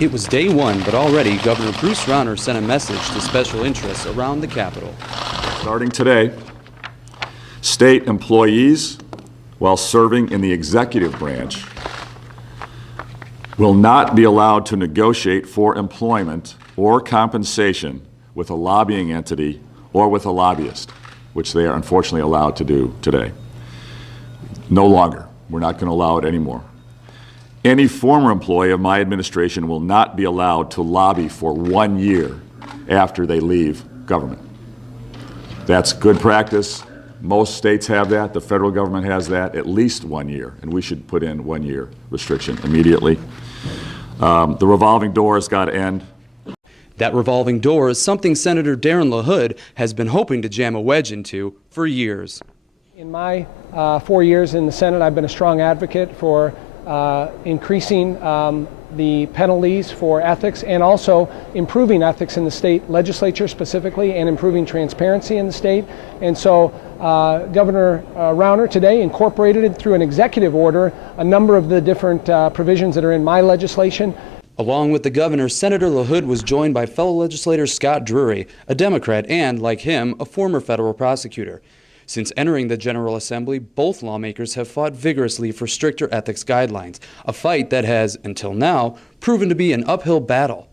It was day one, but already Governor Bruce Rauner sent a message to special interests around the Capitol. Starting today, state employees, while serving in the executive branch, will not be allowed to negotiate for employment or compensation with a lobbying entity or with a lobbyist, which they are unfortunately allowed to do today. No longer. We're not going to allow it anymore. Any former employee of my administration will not be allowed to lobby for 1 year after they leave government. That's good practice. Most states have that. The federal government has that, at least 1 year, and we should put in 1 year restriction immediately. The revolving door has got to end. That revolving door is something Senator Darin LaHood has been hoping to jam a wedge into for years. In my 4 years in the Senate, I've been a strong advocate for increasing the penalties for ethics and also improving ethics in the state legislature specifically and improving transparency in the state. And so Governor Rauner today incorporated it through an executive order a number of the different provisions that are in my legislation. Along with the governor, Senator LaHood was joined by fellow legislator Scott Drury, a Democrat and, like him, a former federal prosecutor. Since entering the General Assembly, both lawmakers have fought vigorously for stricter ethics guidelines, a fight that has, until now, proven to be an uphill battle.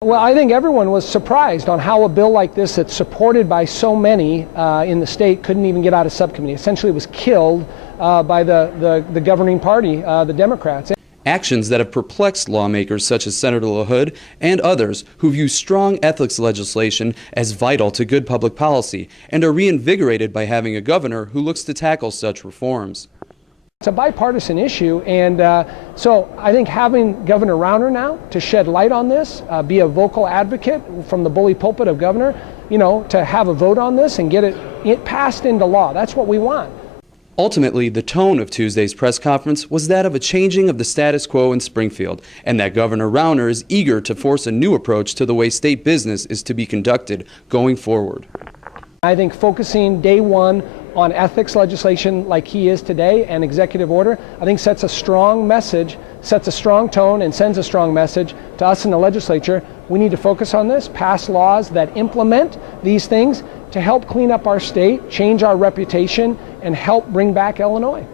Well, I think everyone was surprised on how a bill like this that's supported by so many in the state couldn't even get out of subcommittee. Essentially, it was killed by the governing party, the Democrats. Actions that have perplexed lawmakers such as Senator LaHood and others who view strong ethics legislation as vital to good public policy and are reinvigorated by having a governor who looks to tackle such reforms. It's a bipartisan issue, and so I think having Governor Rauner now to shed light on this, be a vocal advocate from the bully pulpit of governor, to have a vote on this and get it passed into law. That's what we want. Ultimately, the tone of Tuesday's press conference was that of a changing of the status quo in Springfield, and that Governor Rauner is eager to force a new approach to the way state business is to be conducted going forward. I think focusing day one on ethics legislation like he is today and executive order, I think sets a strong message, sets a strong tone, and sends a strong message to us in the legislature. We need to focus on this, pass laws that implement these things to help clean up our state, change our reputation, and help bring back Illinois.